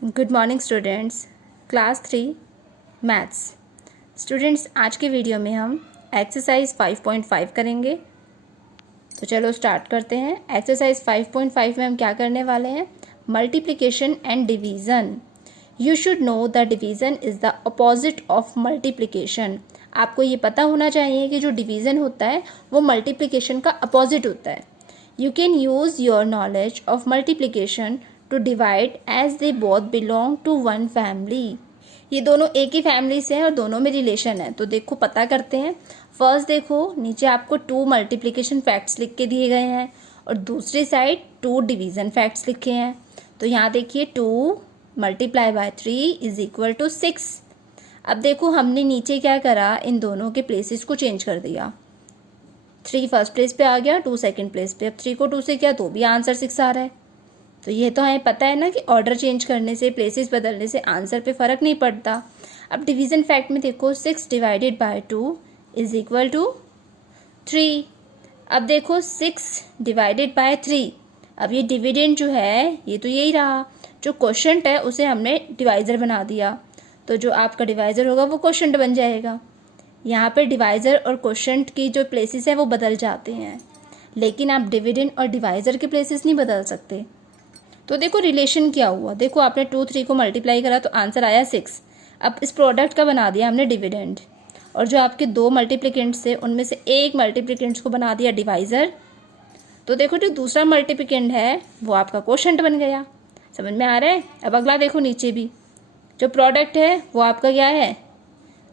Good morning students. Class 3 maths. Students, आज के video में हम एक्सरसाइज 5.5 करेंगे। तो चलो स्टार्ट करते हैं। एक्सरसाइज 5.5 में हम क्या करने वाले हैं? Multiplication and division. You should know the division is the opposite of multiplication. आपको ये पता होना चाहिए कि जो डिवीज़न होता है वो मल्टीप्लिकेशन का अपोजिट होता है। You can use your knowledge of multiplication to divide as they both belong to one family. ये दोनों एक ही फैमिली से हैं और दोनों में रिलेशन है। तो देखो पता करते हैं। फर्स्ट देखो, नीचे आपको 2 मल्टीप्लिकेशन फैक्ट्स लिख के दिए गए हैं और दूसरी साइड 2 डिवीज़न फैक्ट्स लिखे हैं। तो यहाँ देखिए 2 multiply by 3 is equal to 6। अब देखो हमने नीचे क्या करा, इन दोनों के प्लेसेस को चेंज कर दिया। 3 फर्स्ट प्लेस पे आ गया, 2 सेकंड प्लेस पे। अब 3 को 2 से किया तो भी आंसर 6 आ रहा है। तो ये तो हमें पता है ना कि ऑर्डर चेंज करने से, प्लेसेस बदलने से आंसर पे फ़र्क नहीं पड़ता। अब डिवीज़न फैक्ट में देखो 6 divided by 2 is equal to 3। अब देखो 6 डिवाइडेड बाय 3। अब ये डिविडेंड जो है ये तो यही रहा, जो क्वोशंट है उसे हमने डिवाइज़र बना दिया। तो जो आपका डिवाइज़र होगा वो क्वोशंट बन जाएगा। यहाँ पर डिवाइज़र और क्वोशंट की जो प्लेसेस है वो बदल जाते हैं, लेकिन आप डिविडेंड और डिवाइज़र के प्लेसेस नहीं बदल सकते। तो देखो रिलेशन क्या हुआ। देखो आपने 2 3 को मल्टीप्लाई करा तो आंसर आया 6। अब इस प्रोडक्ट का बना दिया हमने डिविडेंड, और जो आपके 2 मल्टीप्लिकेंट्स थे उनमें से एक मल्टीप्लिकेंट्स को बना दिया डिवाइज़र। तो देखो जो दूसरा मल्टीप्लिकेंट है वो आपका क्वोशंट बन गया। समझ में आ रहा है? अब अगला देखो, नीचे भी जो प्रोडक्ट है वो आपका क्या है?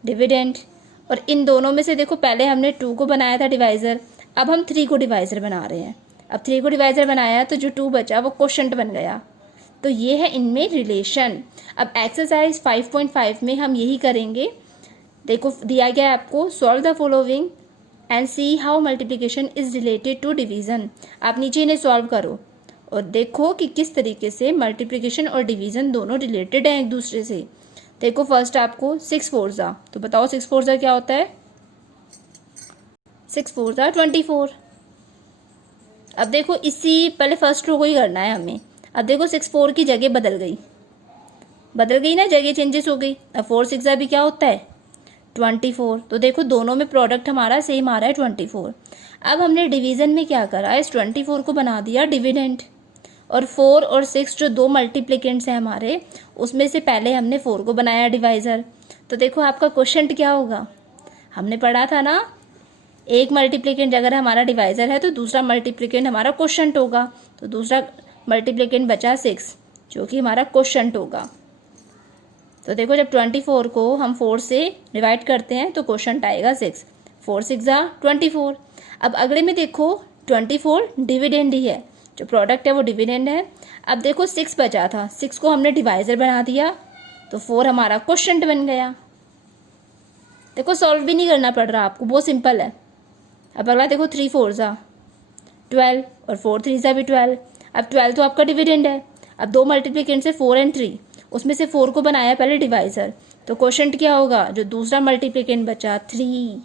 डिविडेंड। और इन दोनों में से देखो पहले हमने 2 को बनाया था डिवाइज़र, अब हम 3 को डिवाइज़र बना रहे हैं। अब 3 को डिवाइज़र बनाया तो जो 2 बचा वो क्वोशंट बन गया। तो ये है इनमें रिलेशन। अब एक्सरसाइज 5.5 में हम यही करेंगे। देखो दिया गया है आपको, solve the following and see how multiplication is related to division. आप नीचे इन्हें सॉल्व करो और देखो कि किस तरीके से मल्टीप्लिकेशन और डिवीज़न दोनों रिलेटेड हैं एक दूसरे से। देखो फर्स्ट आपको 6 4 ज़ा, तो बताओ 6 4 ज़ा क्या होता है? 6 4 ज़ा 24। अब देखो इसी पहले फर्स्ट रो को ही करना है हमें। अब देखो 6 4 की जगह बदल गई ना, जगह चेंजेस हो गई। अब 4 6 ज़ा भी क्या होता है? 24। तो देखो दोनों में प्रोडक्ट हमारा सेम आ रहा है 24। अब हमने डिवीज़न में क्या करा, इस 24 को बना दिया डिविडेंड, और 4 और 6 जो 2 मल्टीप्लिकेंट्स हैं हमारे, उसमें से पहले हमने 4 को बनाया डिवाइज़र। तो देखो आपका क्वोशंट क्या होगा? हमने पढ़ा था ना, एक मल्टीप्लिकेंट अगर हमारा डिवाइज़र है तो दूसरा मल्टीप्लिकेंट हमारा क्वोशंट होगा। तो दूसरा मल्टीप्लिकेंट बचा 6 जो कि हमारा क्वोशंट होगा। तो देखो जब 24 को हम 4 से डिवाइड करते हैं तो क्वोशंट आएगा 6। 4 6 ज़ा 24। अब अगले में देखो 24 डिविडेंड ही है, जो प्रोडक्ट है वो डिविडेंड है। अब देखो 6 बचा था, 6 को हमने डिवाइज़र बना दिया तो 4 हमारा क्वोशंट बन गया। देखो सॉल्व भी नहीं करना पड़ रहा आपको, बहुत सिंपल है। अब अगला देखो 3 4 ज़ा 12 और 4 3 ज़ा भी 12। अब 12 तो आपका डिविडेंड है। अब 2 मल्टीप्लिकेंट से 4 और 3, उसमें से 4 को बनाया पहले डिवाइज़र, तो क्वोशंट क्या होगा? जो दूसरा मल्टीप्लिकेंट बचा 3।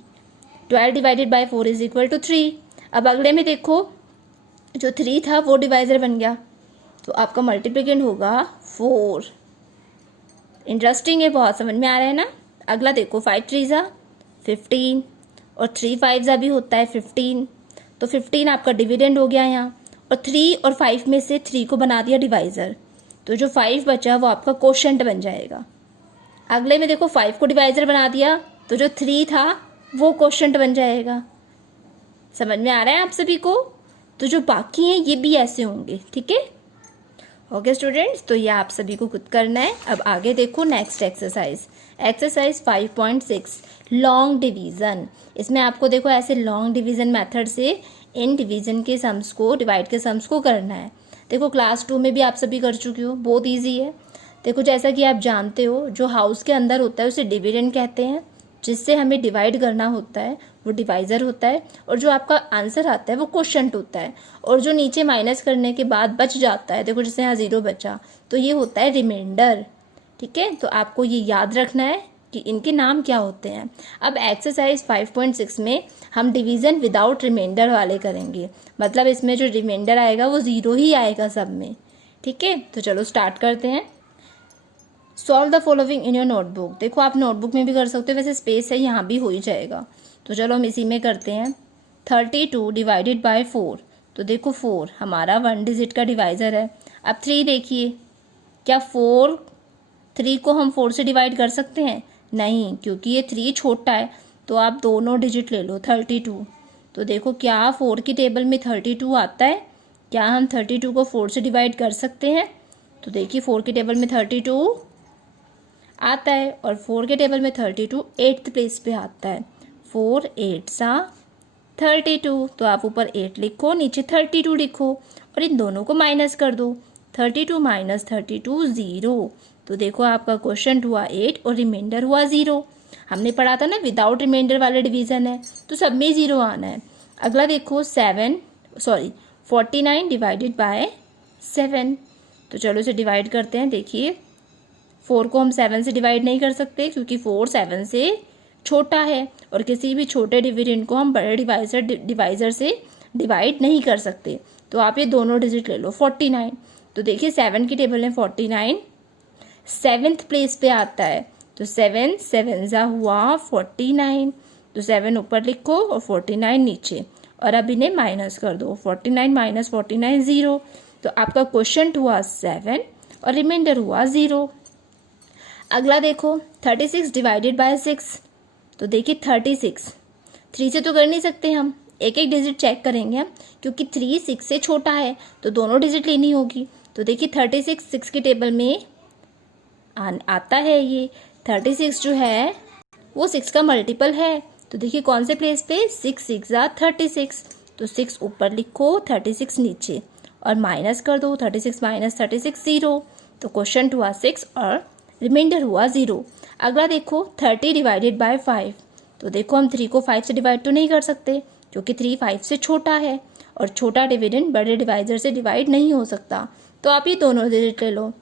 12 divided by 4 is equal to 3। अब अगले में देखो जो 3 था वो डिवाइज़र बन गया, तो आपका मल्टीप्लिकेंट होगा 4। इंटरेस्टिंग है बहुत, समझ में आ रहा है ना? अगला देखो 5 3 ज़ा 15 और 3 5 ज़ा भी होता है 15। तो 15 आपका डिविडेंड हो गया यहाँ, और 3 और 5 में से 3 को बना दिया डिवाइज़र, तो जो 5 बचा वो आपका क्वोशंट बन जाएगा। अगले में देखो 5 को डिवाइज़र बना दिया तो जो 3 था वो क्वोशंट बन जाएगा। समझ में आ रहा है आप सभी को? तो जो बाकी हैं ये भी ऐसे होंगे, ठीक है? ओके स्टूडेंट्स, तो ये आप सभी को खुद करना है। अब आगे देखो नेक्स्ट एक्सरसाइज 5.6 लॉन्ग डिवीज़न। इसमें आपको देखो ऐसे लॉन्ग डिवीज़न मेथड से इन डिवीज़न के सम्स को, डिवाइड के सम्स को करना है। देखो क्लास 2 में भी आप सभी कर चुके हो, बहुत ईजी है। देखो जैसा कि आप जानते हो, जो हाउस के अंदर होता है उसे डिविडेंड कहते हैं, जिससे हमें डिवाइड करना होता है वो डिवाइज़र होता है, और जो आपका आंसर आता है वो क्वोशंट होता है, और जो नीचे माइनस करने के बाद बच जाता है, देखो जैसे यहाँ 0 बचा तो ये होता है रिमाइंडर। ठीक है, तो आपको ये याद रखना है कि इनके नाम क्या होते हैं। अब एक्सरसाइज 5.6 में हम डिवीज़न विदाउट रिमाइंडर वाले करेंगे, मतलब इसमें जो रिमाइंडर आएगा वो 0 ही आएगा सब में। ठीक है, तो चलो स्टार्ट करते हैं। Solve the following in your notebook. देखो आप नोटबुक में भी कर सकते हो, वैसे स्पेस है यहाँ भी हो ही जाएगा। तो चलो हम इसी में करते हैं। 32 डिवाइडेड बाय 4। तो देखो 4 हमारा 1 डिजिट का डिवाइज़र है। अब 3 देखिए, क्या 3 को हम 4 से डिवाइड कर सकते हैं? नहीं, क्योंकि ये 3 छोटा है। तो आप दोनों डिजिट ले लो 32। तो देखो क्या 4 की टेबल में 32 आता है? क्या हम 32 को 4 से डिवाइड कर सकते हैं? तो देखिए 4 की टेबल में 32 आता है और 4 के टेबल में 32 8th प्लेस पे आता है। 4 8 सा 32। तो आप ऊपर 8 लिखो, नीचे 32 लिखो और इन दोनों को माइनस कर दो। 32 माइनस 32 0। तो देखो आपका क्वेश्चन हुआ 8 और रिमाइंडर हुआ 0। हमने पढ़ा था ना विदाउट रिमाइंडर वाला डिवीज़न है, तो सब में 0 आना है। अगला देखो 49 डिवाइडेड बाय 7। तो चलो इसे डिवाइड करते हैं। देखिए 4 को हम 7 से डिवाइड नहीं कर सकते क्योंकि 4 7 से छोटा है और किसी भी छोटे डिविडेंड को हम बड़े डिवाइज़र से डिवाइड नहीं कर सकते। तो आप ये दोनों डिजिट ले लो 49। तो देखिए 7 की टेबल में 49 7th प्लेस पे आता है। तो 7 7 ज़ा हुआ 49। तो 7 ऊपर लिखो और 49 नीचे और अब इन्हें माइनस कर दो। 49 माइनस 49 0। तो आपका क्वेश्चन हुआ 7 और रिमाइंडर हुआ 0। अगला देखो 36 डिवाइडेड बाय 6। तो देखिए 36 3 से तो कर नहीं सकते, हम एक एक डिजिट चेक करेंगे हम, क्योंकि 3 6 से छोटा है तो दोनों डिजिट लेनी होगी। तो देखिए 36 6 की टेबल में आता है। ये 36 जो है वो 6 का मल्टीपल है। तो देखिए कौन से प्लेस पे, 6 6 ज़ा 36। तो 6 ऊपर लिखो 36 नीचे और माइनस कर दो। 36 माइनस 36 0। तो क्वेश्चन हुआ 6 और रिमाइंडर हुआ 0। अगला देखो 30 डिवाइडेड बाय 5। तो देखो हम 3 को 5 से डिवाइड तो नहीं कर सकते क्योंकि 3 5 से छोटा है और छोटा डिविडेंड बड़े डिवाइजर से डिवाइड नहीं हो सकता। तो आप ये दोनों डिजिट ले लो।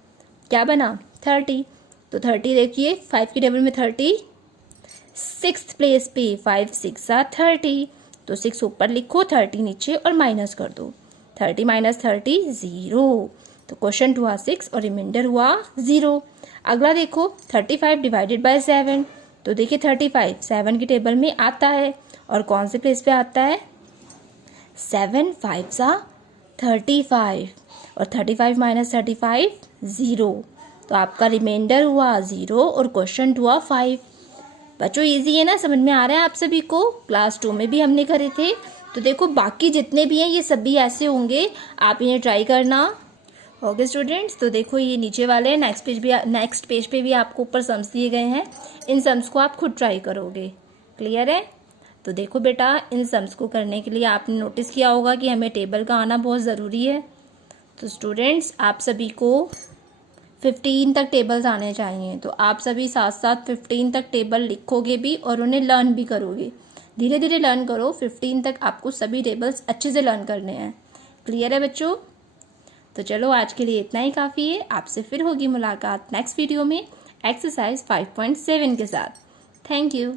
क्या बना 30। तो 30 देखिए 5 की टेबल में 30 6th प्लेस पे 5 6 ज़ा 30। तो 6 ऊपर लिखो 30 नीचे और माइनस कर दो। 30 माइनस 30 0। तो क्वेश्चन हुआ 6 और रिमाइंडर हुआ 0। अगला देखो 35 डिवाइडेड बाय 7। तो देखिए 35 7 की टेबल में आता है और कौन से प्लेस पे आता है, 7 5 ज़ा 35 और 35 माइनस 35 0। तो आपका रिमाइंडर हुआ 0 और क्वेश्चन हुआ 5। बच्चों इजी है ना, समझ में आ रहा है आप सभी को? क्लास 2 में भी हमने करे थे। तो देखो बाकी जितने भी हैं ये सभी ऐसे होंगे, आप इन्हें ट्राई करना। ओके स्टूडेंट्स, तो देखो ये नीचे वाले नेक्स्ट पेज पे भी आपको ऊपर सम्स दिए गए हैं। इन सम्स को आप खुद ट्राई करोगे। क्लियर है? तो देखो बेटा इन सम्स को करने के लिए आपने नोटिस किया होगा कि हमें टेबल का आना बहुत ज़रूरी है। तो स्टूडेंट्स आप सभी को 15 तक टेबल्स आने चाहिए। तो आप सभी साथ साथ 15 तक टेबल लिखोगे भी और उन्हें लर्न भी करोगे। धीरे धीरे लर्न करो, 15 तक आपको सभी टेबल्स अच्छे से लर्न करने हैं। क्लियर है बच्चों? तो चलो आज के लिए इतना ही काफ़ी है। आपसे फिर होगी मुलाकात नेक्स्ट वीडियो में एक्सरसाइज 5.7 के साथ। Thank you.